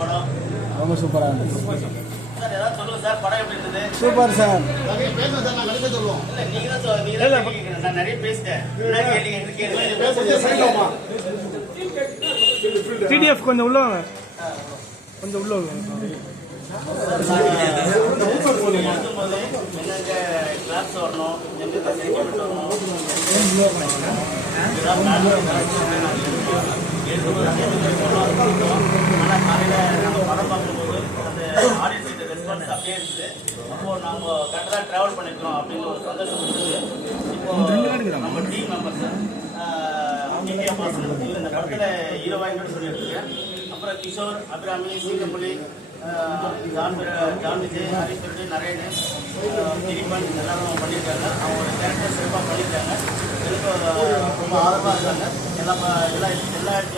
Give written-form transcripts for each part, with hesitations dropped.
படம்? ரொம்ப சூப்பராக இருந்துச்சு சார். ஏதாவது சொல்லுங்க சார், படம் எப்படி இருந்தது? Super sir. பேசுங்க சார், நான் கண்டிப்பாக சொல்லுவோம். இல்லை நீங்கள் தான் சொல்லுங்க, நான் நிறைய பேசிட்டேன். என்ன கேளுங்க. டிடிஎஃப் கொஞ்சம் உள்ள வாங்க, கொஞ்சம் உள்ள வாங்க. என்னங்க கிளாஸ் வரணும், எங்க சர்டிஃபிகேட் வரணும். ஆனால் காலையில் நம்ம படம் பார்க்கும்போது அந்த ஆடியன்ஸோட ரெஸ்பான்ஸ் அப்படியே இருந்துச்சு. அப்போது நம்ம கரெக்டாக ட்ராவல் பண்ணிக்கிறோம் அப்படின்னு ஒரு சந்தோஷம் இருந்தது. இப்போ நம்ம டீம் மெம்பர்ஸ் இந்தியா பாசன் இவர் இந்த படத்தில் ஹீரோவாயின்னு சொல்லியிருக்கேன். அப்புறம் கிஷோர், அபிராமி, சீங்கமொழி, ஜான் விஜய், ஹரிசெல்வி, நரேன், திரிபன் எல்லாரும் பண்ணியிருக்காங்க. அவங்களோட கேரக்டர் சிறப்பாக பண்ணியிருக்காங்க. எனக்கு ரொம்ப ஆதரவாக இருக்காங்க.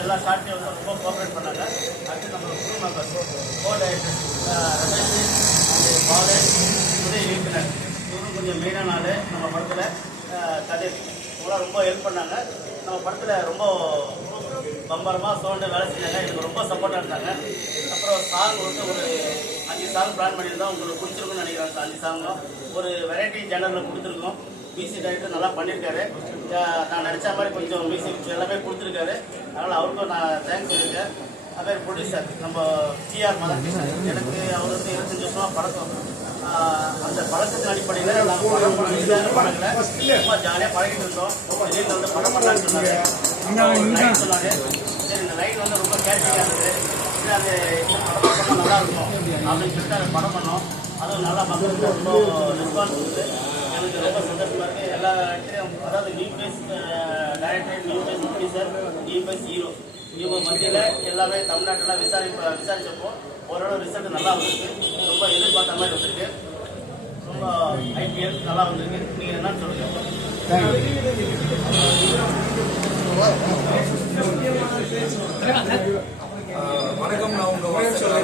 எல்லா ஷார்ட்டையும் வந்து ரொம்ப கோஆப்ரேட் பண்ணாங்க. அடுத்து நம்ம குழு members co directors Ramesh, Balan, உதய இயக்குனர், இவரும் கொஞ்சம் மெயினான ஆள் நம்ம படத்தில். கதிர் இவங்களாம் ரொம்ப ஹெல்ப் பண்ணாங்க. நம்ம படத்தில் ரொம்ப பம்பரமாக சோண்டு வேலை செஞ்சாங்க. எனக்கு ரொம்ப சப்போர்ட்டாக இருந்தாங்க. அப்புறம் சாங் வந்து ஒரு 5 சாங் பிளான் பண்ணியிருந்தோம். உங்களுக்கு பிடிச்சிருக்குன்னு நினைக்கிறேன். 5 சாங்கும் ஒரு வெரைட்டி ஜேனரில் கொடுத்துருக்கோம். மியூசிக் டைரக்டர் நல்லா பண்ணியிருக்காரு. நான் நினச்ச மாதிரி கொஞ்சம் மியூசிக் எல்லாமே கொடுத்துருக்காரு. அதனால் அவருக்கும் நான் தேங்க்ஸ் சொல்லியிருக்கேன். அதே ப்ரொடியூசர் நம்ம சிஆர் மதன், எனக்கு அவர் வந்து 25 வருஷமாக பழக்கம். அந்த பழக்கத்தின் அடிப்படையில் நாங்கள் படம் பழகலை, ரொம்ப ஜாலியாக பழகிட்டு இருந்தோம். திடீர்னு வந்து படம் பண்ணலான்னு சொன்னார். சொன்னார், சரி இந்த லைன் வந்து ரொம்ப கேட்சிங்காக இருந்தது, இல்லை அது படம் பண்ணால் நல்லாயிருக்கும் அப்படின்னு சொல்லிட்டு அதை படம் பண்ணோம். அதுவும் நல்லா மக்களுக்கு ரொம்ப ரெஸ்பான்ஸ் கொடுத்து எனக்கு ரொம்ப சந்தோஷமாக இருக்குது. எல்லா இடத்துலையும் அதாவது new face director, new face producer, new face hero, இவங்க மத்தியில் எல்லாமே தமிழ்நாட்டில் விசாரிச்சப்போ ஓரளவு ரிசல்ட் நல்லா வந்திருக்கு. ரொம்ப எதிர்பார்த்த மாதிரி வந்திருக்கு. ரொம்ப ஐபிஎல் நல்லா வந்திருக்கு. நீங்கள் என்னன்னு சொல்லுங்கள். வணக்கம், நான் உங்கள் வாசல்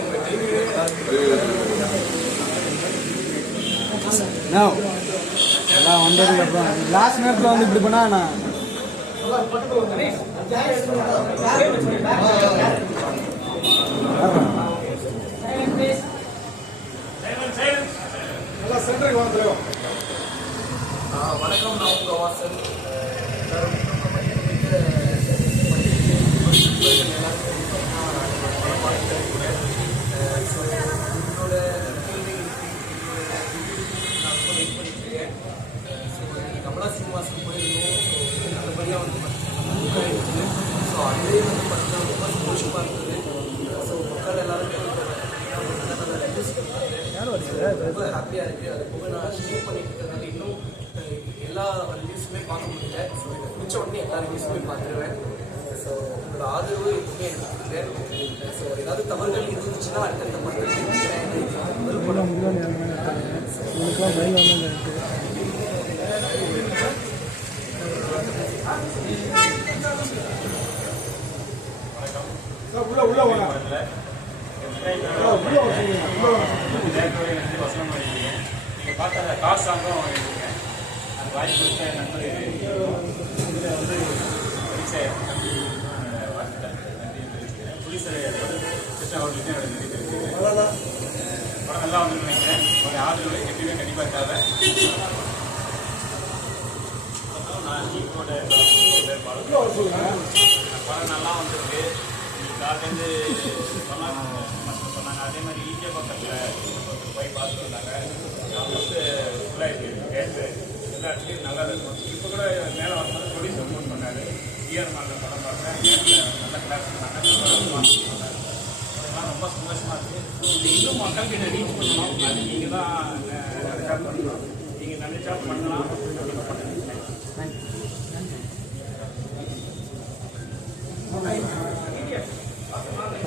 எல்லாம் வந்ததுக்கு அப்புறம் லாஸ்ட் நேரத்தில் வந்து இப்படி பண்ணா நான் வணக்கம், நான் உங்கள் வாசல். கமலா சினிமாஸுக்கு போயிருந்தோம். நல்லபடியாக வந்து ஸோ அதுவே வந்து பார்த்தீங்கன்னா ரொம்ப சந்தோஷமாக இருந்தது. ஸோ மக்கள் எல்லாருமே நல்ல நல்ல ரிவ்யூஸ் ரொம்ப ஹாப்பியாக இருக்குது. அது போக நான் ஷூட் பண்ணிட்டு இருக்கிறதுனால இன்னும் எல்லா ரிவ்யூஸுமே பார்க்க முடியல. ஸோ இதை பிடிச்ச உடனே எல்லா ரிவ்யூஸுமே பார்த்துருவேன். ஸோ உங்களோட ஆதரவு எப்பவுமே எனக்கு. ஸோ ஏதாவது தவறுகள் இருந்துச்சுன்னா அடுத்தடுத்த படத்தில் உள்ள வாங்க. நீங்கள் பார்த்த காசு சாங்கும் வாங்கியிருக்கேன். அந்த வாய்ப்பு கொடுத்த நண்பர் இதில் வந்து பரிசை வாழ்த்துக்கள் நன்றி தெரிவிச்சுக்கிறேன். புலிசரை கிருஷ்ணா அவர்களுக்கு என்னோட நன்றி தெரிவிச்சுக்கிறேன். படம் நல்லா வந்து நினைக்கிறேன். உங்களுடைய ஆதரவு எப்பயுமே கண்டிப்பாக தேவை. நான் ஈக்கோட படம் நல்லா வந்திருக்கு. காலேருந்து சொன்னாங்க. அதே மாதிரி ஈஜே பக்கத்தில் போய் பார்த்துட்டு வந்தாங்க. ஆல்மோஸ்ட் ஃபுல்லாக இருக்குது கேட்டு எல்லா இடத்துலையும் நல்லா இருக்கும். இப்போ கூட மேலே வரும்போது ப்ரொடியூசர் ஃபோன் பண்ணார். டிஆர் மாலில் படம் பார்த்தேன். நல்ல கிளாஸ் பண்ணாங்க. அதெல்லாம் ரொம்ப சந்தோஷமாக இருக்குது. இது இன்னும் மக்கள்கிட்ட ரீச் பண்ணணும். அது நீங்கள் தான் நினச்சா பண்ணணும். நீங்கள் நினச்சா பண்ணலாம். கண்டிப்பாக பண்ணுங்கள்.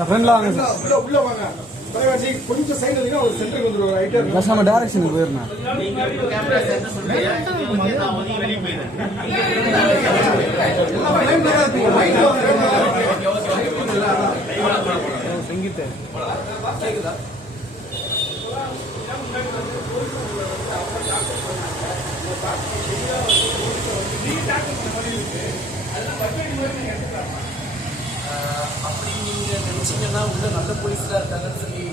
ஃப்ரெண்ட்ல வாங்க சார். உள்ள வாங்க. கொஞ்சம் சைடு இருந்தீங்கன்னா ஒரு சென்டருக்கு வந்துடும். ரைட்டர் பஸ் நம்ம டைரக்ஷனுக்கு போயிருந்தேன். சங்கீத அப்படி நீங்கள் நினச்சிங்கன்னா உள்ள நல்ல போலீஸ்லாம் இருக்காங்கன்னு சொல்லி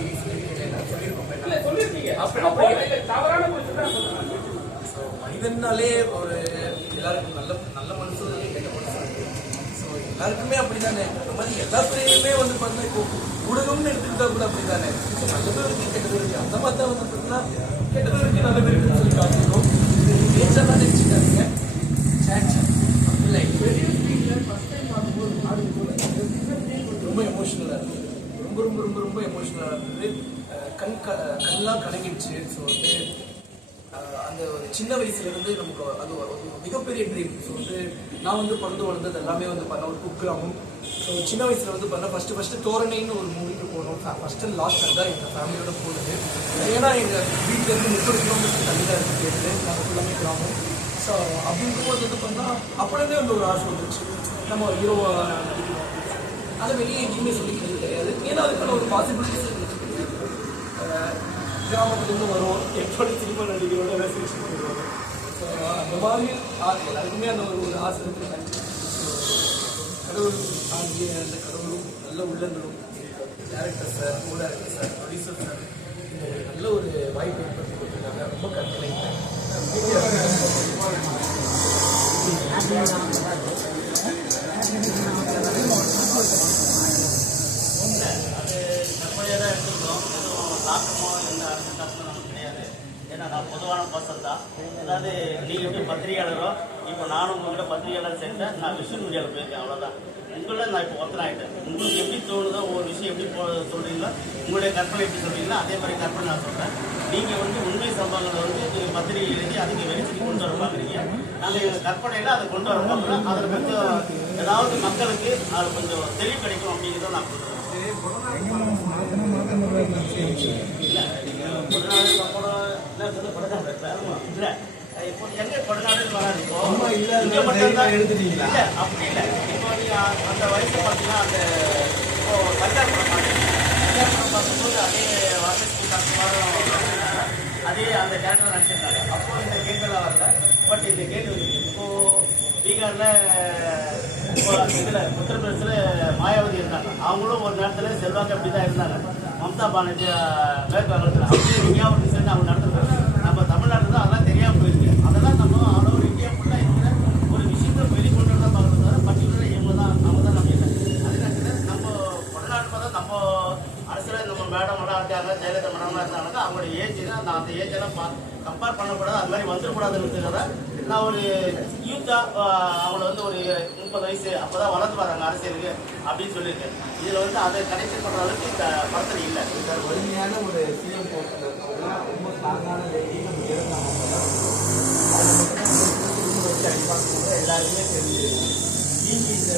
ஸோ மனிதனாலே ஒரு எல்லாருக்கும் நல்ல நல்ல மனசு இருக்கு, கெட்ட மனசு இருக்கு. ஸோ எல்லாருக்குமே அப்படி தானே. இந்த மாதிரி எல்லா துறையிலுமே வந்து பார்த்தீங்கன்னா இப்போ ஊடகம்னு எடுத்துக்கிட்டா கூட அப்படி தானே. நல்லதும் இருக்கு, கெட்டதும் இருக்கு. அந்த மாதிரி தான் வந்து பார்த்தீங்கன்னா கெட்டதும் இருக்கு, நல்லதும் இருக்குன்னு சொல்லி காட்டிடும். நேச்சர்லாம் நினச்சிக்காதீங்க. இல்லை ரொம்ப எமோஷ்னலாக இருந்தது. ரொம்ப ரொம்ப ரொம்ப ரொம்ப எமோஷ்னலாக இருந்தது. கண்ணெலாம் கலங்கிடுச்சு. ஸோ வந்து அந்த ஒரு சின்ன வயசுலேருந்து நமக்கு அது ஒரு மிகப்பெரிய ட்ரீம். ஸோ வந்து நான் வந்து பிறந்து வளர்ந்தது எல்லாமே வந்து பண்ண ஒரு குக்கிராமம். ஸோ சின்ன வயசில் வந்து பண்ண ஃபஸ்ட்டு தோரணைன்னு ஒரு மூவிக்கு போனோம். ஃபஸ்ட்டு லாஸ்ட் தான் எங்கள் ஃபேமிலியோட போனது. ஏன்னா எங்கள் வீட்டிலேருந்து 30 கிலோமீட்டர் தள்ளி தான் இருக்குது கேட்டு நாங்கள் ஃபுல்லாமே கிராமம். ஸோ அப்படிங்கும்போது வந்து பண்ணால் அப்படியே வந்து ஒரு ஆசை வந்துச்சு, நம்ம ஹீரோவாக நடிக்கணும். அதை வெளியே எங்கேயுமே சொல்லிக்கிறது கிடையாது. ஏன்னா அதுக்கான ஒரு பாசிபிலிட்டிஸ் இருந்துச்சு. கிராமத்துலேருந்து வரும், எப்படி சினிமா நடிகரோட ரசிச்சு போயிடுவாங்க. ஸோ அந்த மாதிரி எல்லாருக்குமே அந்த ஒரு ஆசை இருக்குது. கடவுள் ஆகிய அந்த கடவுளும் நல்ல உள்ளங்களும் director sir, co director sir, producer sir இந்த ஒரு நல்ல ஒரு வாய்ப்பு ஏற்படுத்தி கொடுத்துருக்காங்க. ரொம்ப கருத்து தாக்கமோ எந்த அரசு தாக்கமும் நமக்கு கிடையாது. ஏன்னா நான் பொதுவான பர்சன் தான். அதாவது நீங்கள் எப்படி பத்திரிகையாளரோ, இப்போ நானும் உங்கள்கிட்ட பத்திரிகையாளர் சேர்ந்தேன். நான் விஷுவல் மீடியாவில் போயிருக்கேன், அவ்வளோதான். உங்களில் நான் இப்போ ஒருத்தனாகிட்டேன். உங்களுக்கு எப்படி தோணுதோ ஒரு விஷயம் எப்படி சொல்கிறீங்களோ, உங்களுடைய கற்பனை எப்படி சொல்கிறீங்களோ அதே மாதிரி கற்பனை நான் சொல்கிறேன். நீங்கள் வந்து உண்மை சம்பவங்களை வந்து நீங்கள் பத்திரிகை எழுதி அதுக்கு வெளிச்சத்துக்கு கொண்டு வர பார்க்குறீங்க. நாங்கள் எங்கள் கற்பனையில் அதை கொண்டு வர பார்க்குறோம். அதில் கொஞ்சம் ஏதாவது மக்களுக்கு அது கொஞ்சம் தெளிவு கிடைக்கும் அப்படிங்கிறத நான் சொல்கிறேன். இல்லை இப்போ எங்க கொடநாடுன்னு வராது. இப்போ எடுத்துட்டீங்களா? அப்படி இல்லை. இப்போ நீங்க அந்த வயசை பார்த்தீங்கன்னா அந்த இப்போ கல்யாணம் படம் பார்க்கும்போது அதே அதே அந்த கேரக்டர் நடிச்சிருந்தாங்க. அப்போ இந்த கேட்டெல்லாம் வரல. பட் இந்த கேட்டு இப்போ பீகாரில் இப்போ இதில் உத்தரப்பிரதேசில் மாயாவதி இருந்தாங்க. அவங்களும் ஒரு நேரத்தில் செல்வாக்கு அப்படி தான் இருந்தாங்க. மம்தா பானர்ஜி மேற்கு வங்கத்தில் அப்படியே இந்தியா ஒரு டிசைன் அவங்க நடந்துருக்காங்க. நம்ம தமிழ்நாட்டில் தான் அதெல்லாம் தெரியாமல் போயிருக்கு. அதெல்லாம் நம்ம ஆல் ஓவர் இந்தியா ஃபுல்லாக இருக்கிற ஒரு விஷயத்தை வெளிக்கொண்டு தான் பார்க்கணும். தவிர பர்டிகுலராக இவங்க தான் அவங்க தான் நம்ம இல்லை. அதே நேரத்தில் நம்ம கொடநாடு பார்த்தா நம்ம அரசியல் நம்ம மேடம் எல்லாம் இருக்காங்க, ஜெயலலிதா மேடம்லாம் இருந்தாங்கன்னா அவங்களோட ஏஜ் தான். நான் அந்த ஏஜெல்லாம் கம்பேர் பண்ணக்கூடாது, அது மாதிரி வந்துடக்கூடாதுன்னு நான் ஒரு யூத்தாக அவங்கள வந்து ஒரு 30 வயசு அப்போ தான் வளர்ந்து வராங்க அரசியலுக்கு அப்படின்னு சொல்லியிருக்கேன். இதில் வந்து அதை கனெக்ஷன் பண்ணுற அளவுக்கு இந்த படத்தில் இல்லை. வலிமையான ஒரு சிஎம் போஸ்டில் இருக்கவங்க ரொம்ப ஸ்ட்ராங்கான லேடி நம்ம இருந்தாங்க. எல்லாருமே தெரிஞ்சிருக்கும். நீங்கள் இந்த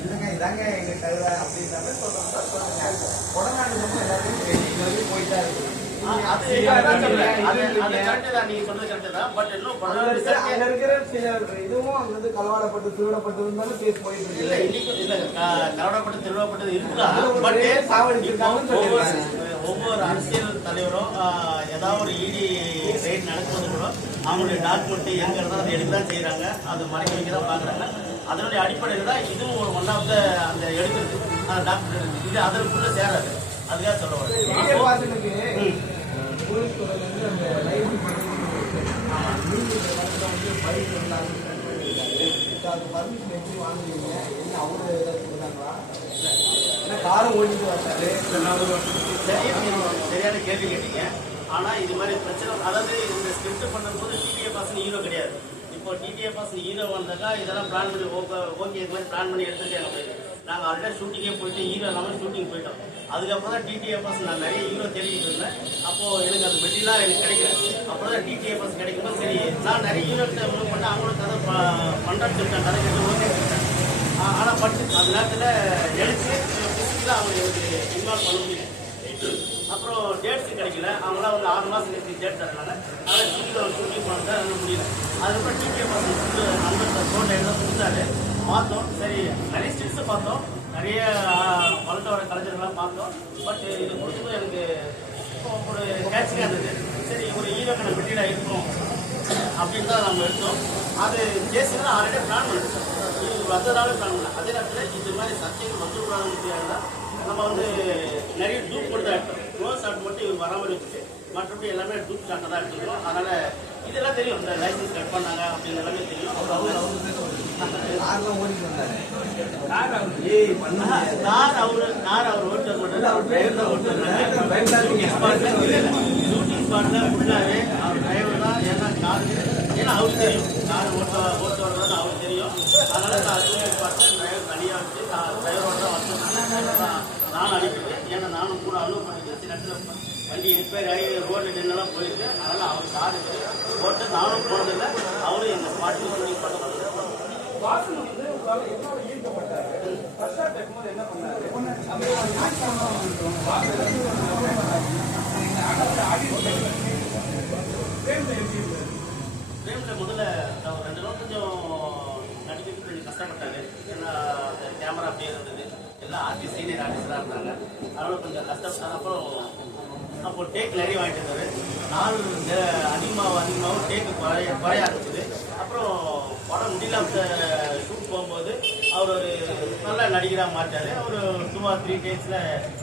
இல்லைங்க இதாங்க எங்கள் கருவை அப்படின்ற மாதிரி சொல்லுங்க. கொடநாடு வந்து எல்லாருமே தெரிஞ்சு போயிட்டா இருக்கு. இதுவும் அங்கிருந்து கலவாடப்பட்டு திருவிடப்பட்டு இருந்தாலும் பேசி போயிட்டு கலவாடப்பட்டு திருவிடப்பட்டது இருக்கலாம். ஒவ்வொரு அரசியல் தலைவரும் ஏதாவது ஒரு இடி ரைட் நடக்கும்போது கூட அவங்களுடைய டாக்குமெண்ட் எங்க இருந்தாலும் அதை எடுக்க தான் செய்யறாங்க. அது மறைக்க வைக்க தான் பாக்குறாங்க. அதனுடைய அடிப்படையில் தான் இதுவும் ஒரு ஒன் ஆஃப் த அந்த எடுக்கிறது அந்த டாக்குமெண்ட் இது அதற்குள்ள சேராது. அதுக்காக சொல்ல வரேன். காரம் ஓடிட்டு வந்தாரு. சரியான கேள்வி கேட்டீங்க. ஆனா இது மாதிரி பிரச்சனை, அதாவது இந்த ஸ்கிரிப்ட் பண்ணும்போது டிடிஏ பாசன் ஹீரோ கிடையாது. இப்போ டிடிஏ பாசன் ஹீரோ வந்தாக்கா இதெல்லாம் பிளான் பண்ணி ஓகே இது மாதிரி பிளான் பண்ணி எடுத்துருக்காங்க. நாங்கள் ஆல்ரெடி ஷூட்டிங்கே போயிட்டு ஹீரோ இல்லாமல் ஷூட்டிங் போயிட்டோம். அதுக்கப்புறம் தான் டிடிஏ பாஸ் நான் நிறைய ஹீரோ தேடிக்கிட்டு இருந்தேன். அப்போது எனக்கு அந்த மெட்டீரியலாக எனக்கு கிடைக்கல. அப்புறம் தான் டிடிஏ பாஸ் கிடைக்கும்போது சரி நான் நிறைய ஹீரோட்ட மூவ் பண்ணேன். அவங்களும் கதை பண்ணுறான்னு சொல்லிட்டேன், கதை கேட்டு ஓகே சொல்லிட்டேன். ஆனால் பட் அந்த நேரத்தில் எழுத்து பிசிக்கலாக அவங்க எனக்கு இன்வால்வ் பண்ண முடியல. அப்புறம் டேட்ஸு கிடைக்கல. அவங்களாம் வந்து 6 மாதம் கழிச்சு டேட் தரனால அதனால் ஷூட்டிங் பண்ண முடியல. அதுக்கப்புறம் டிடிஏ பாஸ் நண்பர் ஃபோன் தான் கொடுத்தாரு. பார்த்தோம். சரி நிறைய ஸ்டிப்ஸை பார்த்தோம், நிறைய வளர்த்து வர கலைஞர்கள்லாம் பார்த்தோம். பட் இது கொடுத்தது எனக்கு ஒரு கேட்சிங்காக இருந்தது. சரி ஒரு ஹீரோக்கான மெட்டீரியலாக இருக்கும் அப்படின்னு தான் நம்ம எடுத்தோம். அது ஜேசினா ஆல்ரெடி பிளான் பண்ணிட்டோம். வந்ததால பிளான் பண்ணல. அதே நேரத்தில் இந்த மாதிரி சர்ச்சைகள் வந்துவிடாதுன்னா நம்ம வந்து நிறைய டூப் மட்டும் தான் எடுத்தோம். க்ளோஸ் ஷாட் மட்டும் இவர் வர மாதிரி வச்சுட்டு மற்றபடி எல்லாமே டூப் ஷாட்டை தான் எடுத்துக்கிறோம். அதனால் இதெல்லாம் தெரியும், இந்த லைசன்ஸ் கட் பண்ணாங்க அப்படின்னு எல்லாமே தெரியும். கார்லாம் ஓடிட்டு வந்தாரு. கார் அவர் ஓட்டுறது மட்டும் இல்லை, அவர் டிரைவர் தான் ஓட்டுறாரு. ஷூட்டிங் ஸ்பாட்டில் ஃபுல்லாகவே அவர் டிரைவர் தான். ஏன்னா அவருக்கு தெரியும் கார் ஓட்டுறதுன்னு அவருக்கு தெரியும். அதனால் நான் ஷூட்டிங் ஸ்பாட்டில் டிரைவர் தனியாக வச்சு டிரைவரோட தான் வந்தேன். நானும் அனுப்பிட்டு, ஏன்னா நானும் கூட அலோவ் பண்ணிட்டு சில இடத்துல வண்டி ரிப்பேர் ஆகி ரோடு நின்றுலாம் போயிருக்கு. அதனால் அவர் கார் ஓட்டு நானும் போனதில்லை, அவரும் எங்கள் ஸ்பாட்டுக்கு ஷூட்டிங் பண்ண வாசன் வந்து உங்களால் எவ்வளோ ஈர்க்கப்பட்டாரு? ஃபர்ஸ்ட் ஷாட் எடுக்கும்போது என்ன பண்ணாரு? ஃப்ரேமில் முதல்ல 2 நாள் கொஞ்சம் நடிக்கிறதுக்கு கொஞ்சம் கஷ்டப்பட்டாங்க. ஏன்னா கேமரா அப்படியே இருந்தது, எல்லாம் ஆர்டிஸ்ட் சீனியர் ஆர்டிஸ்டாக இருந்தாங்க. அதனால கொஞ்சம் கஷ்டப்பட்டாங்க. அப்போ டேக் நிறைய வாங்கிட்டு இருந்தாரு. நாள் அதிகமாகவும் டேக்கு குறைய ஆரம்பிச்சுது. அப்புறம் படம் முடியல ஷூட் போகும்போது அவர் ஒரு நல்ல நடிகராக மாட்டார். அவர் சும்மா 3 டேக்ஸில்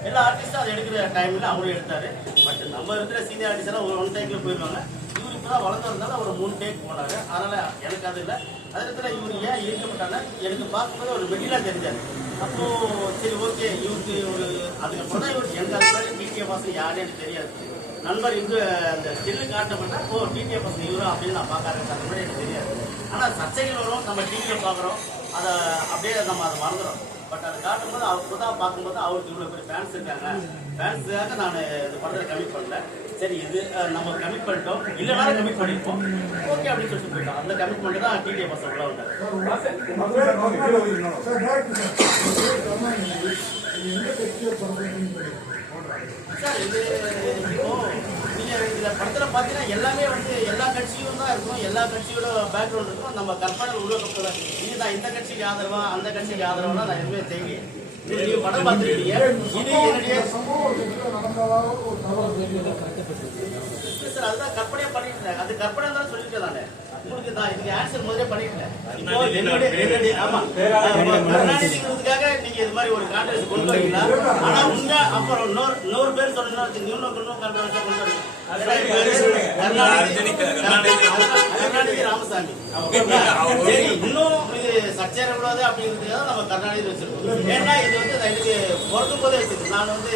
எல்லா ஆர்டிஸ்ட்டும் அதை எடுக்கிற டைமில் அவரும் எடுத்தார். பட் நம்ம இருக்கிற சீனியர் ஆர்டிஸ்டெல்லாம் ஒரு 1 டேக்கில் போயிடுவாங்க. இவர் இப்போ தான் வளர்ந்ததுனால அவர் 3 டேக் போனார். அதனால் எனக்கு அது இல்லை. அதே நேரத்தில் இவர் ஏன் ஈர்க்கப்பட்டாங்க எனக்கு பார்க்கும்போது ஒரு மெட்டீரியலாக தெரிஞ்சார். அப்போது சரி ஓகே இவருக்கு ஒரு அதுக்கப்புறம் தான் இவர் எங்கள் டிடிஏ பாசம் யாருன்னு எனக்கு தெரியாது. நண்பர் இன்று அந்த ஸ்டில்லு காட்டப்பட்டா டிடிஏ பசங்க இவரும் அப்படின்னு நான் பார்க்க ஆரம்பிச்சேன். அந்த மாதிரி எனக்கு தெரியாது. ஆனால் சர்ச்சைகள் வரும், நம்ம டிவியில் பார்க்குறோம், அதை அப்படியே நம்ம அதை மறந்துடும். பட் அதை காட்டும்போது அவருக்கு தான் பார்க்கும்போது அவருக்கு இவ்வளோ பேர் ஃபேன்ஸ் இருக்காங்க. ஃபேன்ஸுக்காக நான் இந்த படத்தில் கமிட் பண்ணல. சரி இது நம்ம கமிட் பண்ணிட்டோம், இல்லைனாலும் கமிட் பண்ணியிருப்போம், ஓகே அப்படின்னு சொல்லிட்டு போயிட்டோம். அந்த கமிட்மெண்ட் தான் டிடிஏ பசங்க உள்ள வந்தார். சார் இது இப்போ நீங்கள் இந்த படத்தில் பார்த்தீங்கன்னா எல்லாமே வந்து எல்லா கட்சியும் தான் இருக்கும், எல்லா கட்சியோட பேக்ரவுண்ட் இருக்கும். நம்ம கற்பனை உருவாக்கப்பட இது தான் இந்த கட்சிக்கு ஆதரவா அந்த கட்சிக்கு ஆதரவாக நான் எதுவுமே செய்யலையே. நீங்க படம் பார்த்துருக்கீங்க. இது என்னுடைய சார் அதுதான் கற்பனையா பண்ணிட்டு அது கற்பனை தான் சொல்லிட்டு தானே உங்களுக்கு தான் இதுக்கு ஆன்சர் முதலே பண்ணிட்டேன். இப்போ என்னுடைய ஆமா கருணாநிதிங்கிறதுக்காக நீங்க இது மாதிரி ஒரு கான்ட்ரவர்சி கொண்டு வரீங்களா? ஆனா உண்மை அப்புறம் 100 பேர் சொன்னா இன்னும் கான்ட்ரவர்சி கொண்டு வரீங்க. கருணாநிதி ராமசாமி சரி இன்னும் இது சர்ச்சை கூடாது அப்படிங்கிறதுக்காக நம்ம கருணாநிதி வச்சிருக்கோம். ஏன்னா இது வந்து இதுக்கு பிறக்கும் போதே வச்சிருக்கோம். நான் வந்து